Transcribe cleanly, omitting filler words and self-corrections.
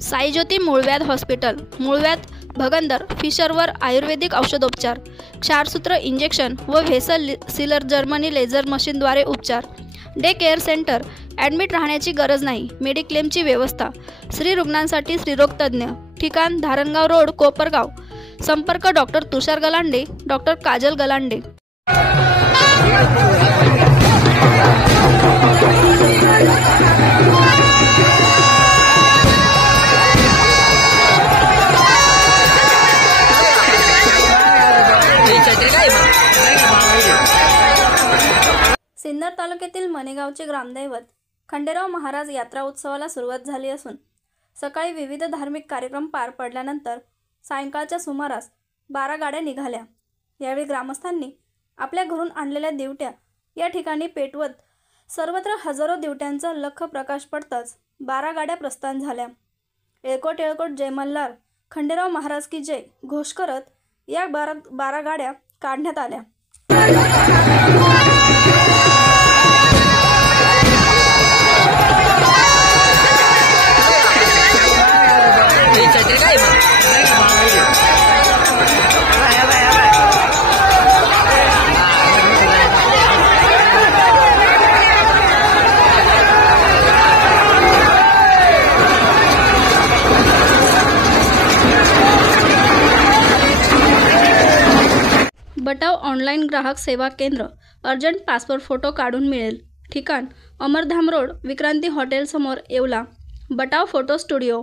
साईज्योती मूळव्याध हॉस्पिटल, मूळव्याध, भगंदर, फिशरवर आयुर्वेदिक औषधोपचार, क्षारसूत्र इंजेक्शन व व्हेसल सीलर जर्मनी लेझर मशीनद्वारे उपचार. डे केअर सेंटर, ॲडमिट राहण्याची गरज नाही. मेडिक्लेमची व्यवस्था. स्त्री रुग्णांसाठी स्त्रीरोग तज्ज्ञ. ठिकाण धारणगाव रोड, कोपरगाव. संपर्क डॉक्टर तुषार गलांडे, डॉक्टर काजल गलांडे. सिन्नर तालुक्यातील मनेगावचे ग्रामदैवत खंडेराव महाराज यात्रा उत्सवाला सुरुवात झाली असून सकाळी विविध धार्मिक कार्यक्रम पार पडल्यानंतर सायंकाळच्या सुमारास 12 गाड्या निघाल्या. यावेळी ग्रामस्थांनी आपल्या घरून आणलेल्या दिवट्या या ठिकाणी पेटवत सर्वत्र हजारो दिवट्यांचा लख प्रकाश पडताच 12 गाड्या प्रस्थान झाल्या. येळकोट येळकोट जय मल्हार, खंडेराव महाराज की जय घोष करत या 12 गाड्या काढण्यात आल्या. बटाव ऑनलाईन ग्राहक सेवा केंद्र. अर्जंट पासपोर्ट फोटो काढून मिळेल. ठिकाण अमरधाम रोड, विक्रांती हॉटेल समोर, येवला. बटाव photo studio.